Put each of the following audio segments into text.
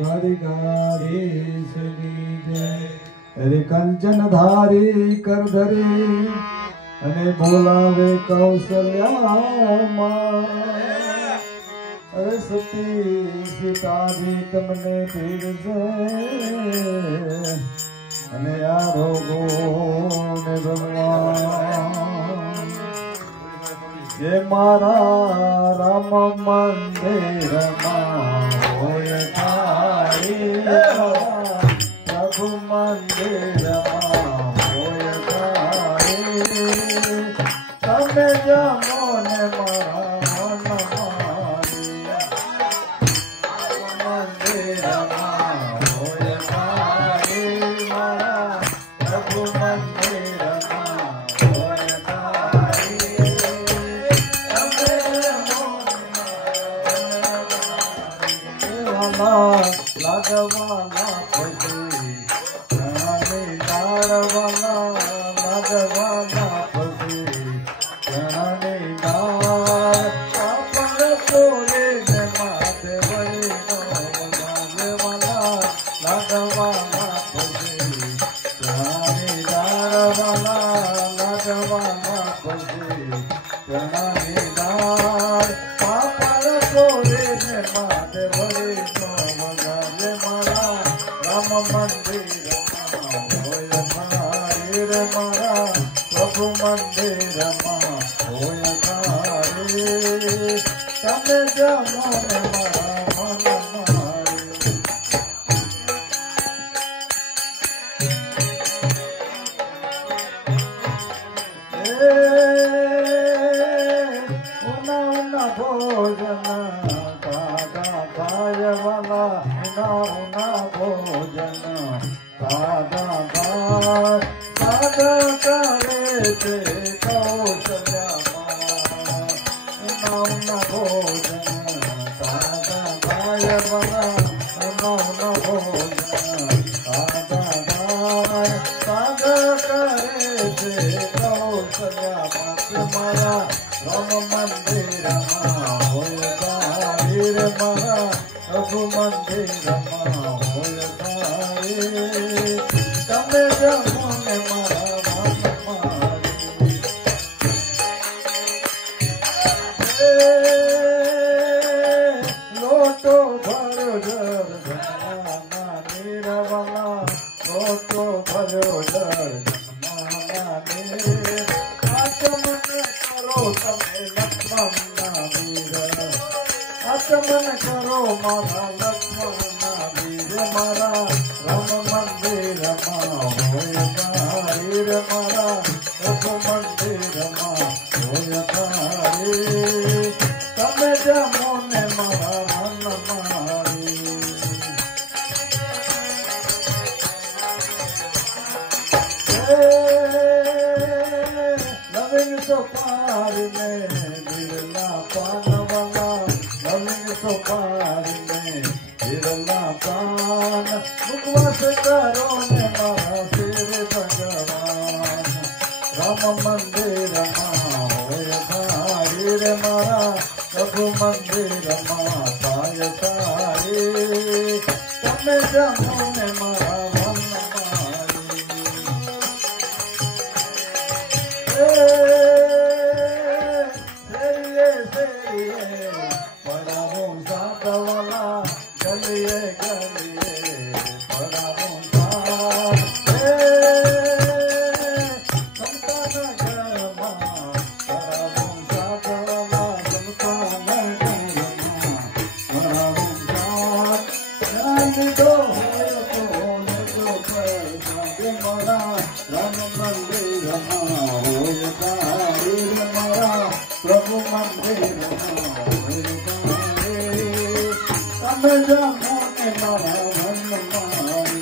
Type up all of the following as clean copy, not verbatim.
द्वारिकाधीश की जय। अरे कंचन धारी कर धरे अने बोलावे कौशल्या मां। अरे सती सीता जी तमने पीर से अने यारो गुण भगवान। ये मारा राम मंदिर होय थाई प्रभु मंदिर होय थाई। तमे जमो ने मारा मन मारिया मंदिर होय थाई मारा प्रभु मंदिर होय थाई। लागवाला पसी जनाने नारवाला लागवाला पसी जनाने नार अपन तोरे ने माते वही लागवाला लागवाला पसी जनाने नारवाला लागवाला पसी जनाने नार अपन तोरे ने माते वही राम मंदिर होय थाई रे मारा प्रभु मंदिर होय थाई। तमे जमो ने मारा मन मारी। उना उना भोजन दादा खाय वाला उना भोजन दादा दादा करे थे कौशल्या मां। उना भोजन दादा खाय वाला उना भोजन दादा दादा करे थे कौशल्या मां। मारा राम मंदिर होय थाई रे मारा प्रभु मंदिर होय थाई। तमे जमो ने मारा मन मारी। लोटो भरो जर धना नीरवाला लोटो भरो जर धना नीर। आचमन करो तमे लक्ष्मण वीर आचमन करो मारा लक्ष्मण वीर मारा राम मंदिर होय थाई रे मारा प्रभु मंदिर होय थाई। तमे जमो ने मारा मन मारी। नवीन सुपारी में बिरला पान वाला नवीन सुपारी में बिरला पान। मुखवास करो ने मारा सिर भगवान। राम मंदिर होय थाई रे मारा प्रभु मंदिर होय थाई। तमे जमो ने मारा मन मारी। बड़ा साथ वाला गलिए गलिए बड़ा संतान घर बड़ा साथ वाला संतान घर दो मारा राम मंदिर होय थाई रे मारा प्रभु मंदिर होय थाई। तमे जमो ने मारा मन मारी।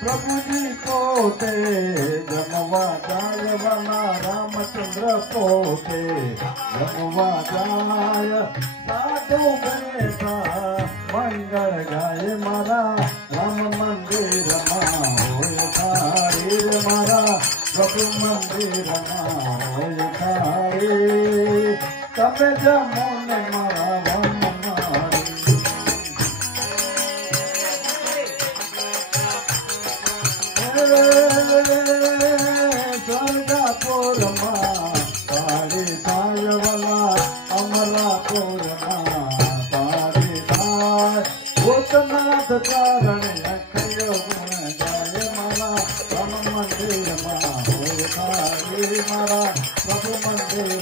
प्रभु जी को जमवा जाय वाला रामचंद्र पोते जमवा जाय साधु बेटा मंगल गाय मारा राम मंदिर होय थारे मारा प्रभु मंदिर होय थारे तबे जमो ने मारा वन मारी स्वर्गापुर तारे ताय वाला अमरापुर तारे ताय भूतनाथ चारण अखयो गुण गाय मारा राम मंदिर होय थारे मारा प्रभु मंदिर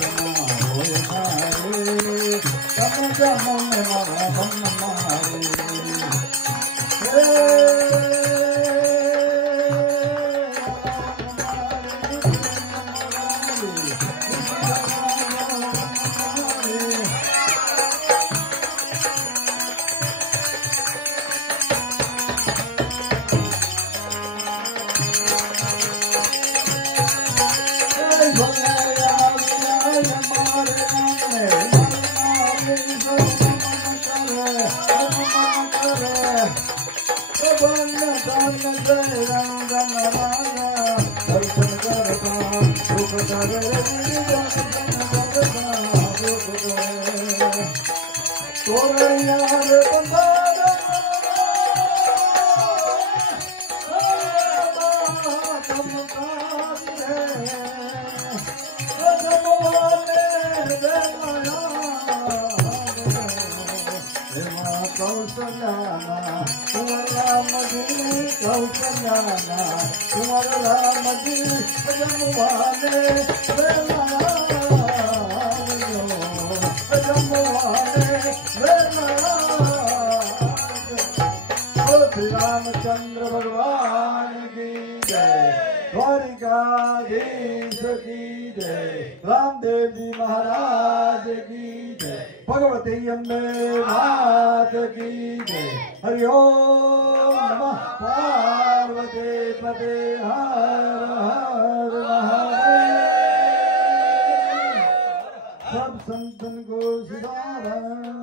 होय थारे तब जमो ने मारा वन मारी रामचंद्र भगवान की जय द्वारिकाधीश की जय रामदेव जी महाराज की जय भगवती अम्बे मात की जय हरि ओम नमः पार्वती पते हर हर महादेव सब संतन को सुधारण